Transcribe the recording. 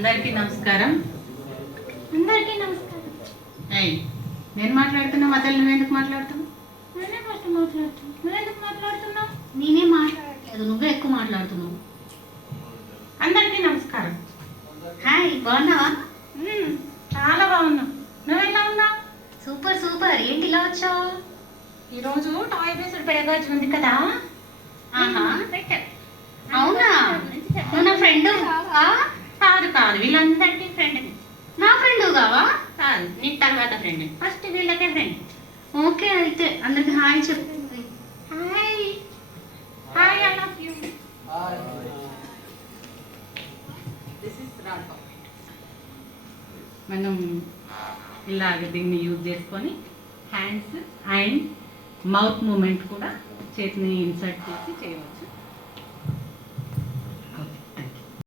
అందరికీ నమస్కారం. అందరికీ నమస్కారం. ఏయ్, నేను మాట్లాడుతున్నా, మధ్యలో నువ్వు ఎందుకు మాట్లాడుతున్నావు? నేనే ఫస్ట్ మాట్లాడుతున్నా. నువ్వు ఎందుకు మాట్లాడుతున్నావు? నేనే మాట్లాడట్లేదు, నువ్వే ఎక్కువ మాట్లాడుతున్నావు. అందరికీ నమస్కారం. హాయ్, బాగున్నావా? చాలా బాగున్నా. నువ్వు ఎలా ఉన్నావు? Super super. ఏంటి ఇలా వచ్చావు? ఈరోజు టాయ్ బేస్డ్ పెడగాజు ఉంది కదా. ఆహా, పెట్టారు. అవునా? నువ్వు నా ఫ్రెండ్ కావా? కాదు కాదు, వీళ్ళందరికీ ఫ్రెండ్. నా ఫ్రెండ్ కావా? కాదు, నీకు తర్వాత ఫ్రెండ్. ఫస్ట్ వీళ్ళకే ఫ్రెండ్. ఓకే, అయితే అందరికి హాయ్ చెప్పు. Hi hi, I love you. This is rod. మనం ఇలాగ దీన్ని యూజ్ చేసుకొని హ్యాండ్స్ అండ్ మౌత్ మూమెంట్ కూడా చేతిని ఇన్సర్ట్ చేసి చేయవచ్చు.